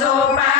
so bad.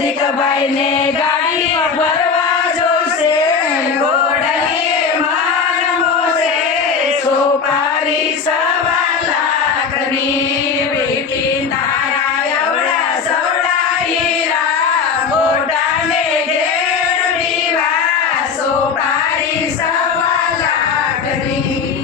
હાર્દિકભાઈને ગાડી ભરવા જોશે ઘોડલે માલ મોશે સોપારી સવા લાખની બેટી તારા એવડા સવડાઈ રા ઘોડાને ઘેર પીવા સોપારી સવા લાખની